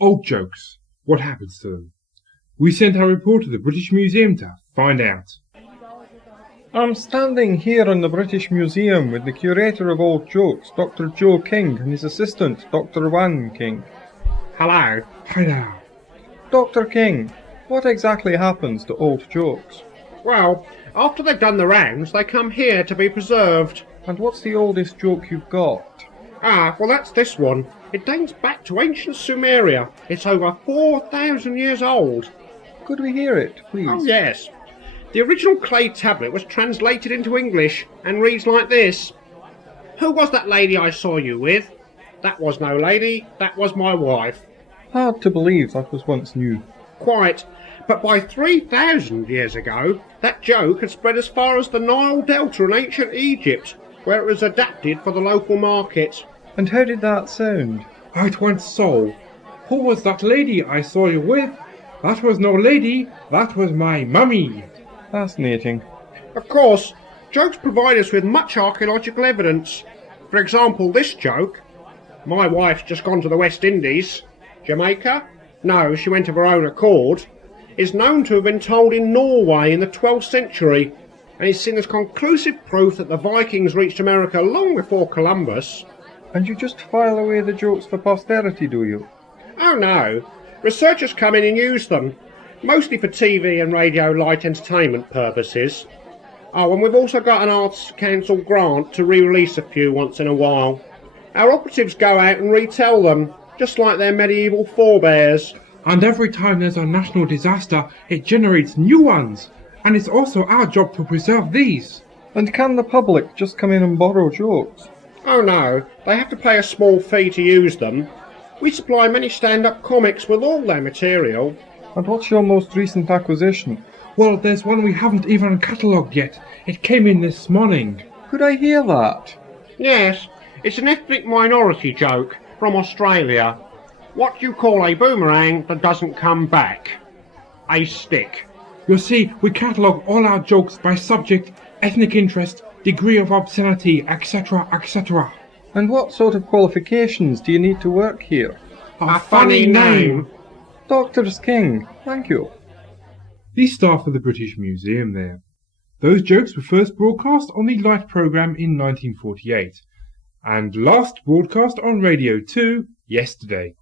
Old jokes. What happens to them? We sent our report to the British Museum to find out. I'm standing here in the British Museum with the curator of old jokes, Dr. Joe King, and his assistant, Dr. Wan King. Hello. Hello. Dr. King, what exactly happens to old jokes? Well, after they've done the rounds, they come here to be preserved. And what's the oldest joke you've got? Well, that's this one. It dates back to ancient Sumeria. It's over 4,000 years old. Could we hear it, please? Oh, yes. The original clay tablet was translated into English and reads like this. Who was that lady I saw you with? That was no lady, that was my wife. Hard to believe that was once new. Quite. But by 3,000 years ago, that joke had spread as far as the Nile Delta in ancient Egypt, where it was adapted for the local market. And how did that sound? It went so. Who was that lady I saw you with? That was no lady, that was my mummy. Fascinating. Of course, jokes provide us with much archaeological evidence. For example, this joke. My wife's just gone to the West Indies. Jamaica? No, she went of her own accord. Is known to have been told in Norway in the 12th century, and is seen as conclusive proof that the Vikings reached America long before Columbus. And you just file away the jokes for posterity, do you? Oh no. Researchers come in and use them, mostly for TV and radio light entertainment purposes. Oh, and we've also got an Arts Council grant to re-release a few once in a while. Our operatives go out and retell them, just like their medieval forebears. And every time there's a national disaster, it generates new ones. And it's also our job to preserve these. And can the public just come in and borrow jokes? Oh no, they have to pay a small fee to use them. We supply many stand-up comics with all their material. And what's your most recent acquisition? Well, there's one we haven't even catalogued yet. It came in this morning. Could I hear that? Yes, it's an ethnic minority joke from Australia. What do you call a boomerang that doesn't come back? A stick. You see, we catalogue all our jokes by subject, ethnic interest, degree of obscenity, etc., etc. And what sort of qualifications do you need to work here? A funny name. Dr. King, thank you. The staff of the British Museum there. Those jokes were first broadcast on the Light programme in 1948, and last broadcast on Radio 2 yesterday.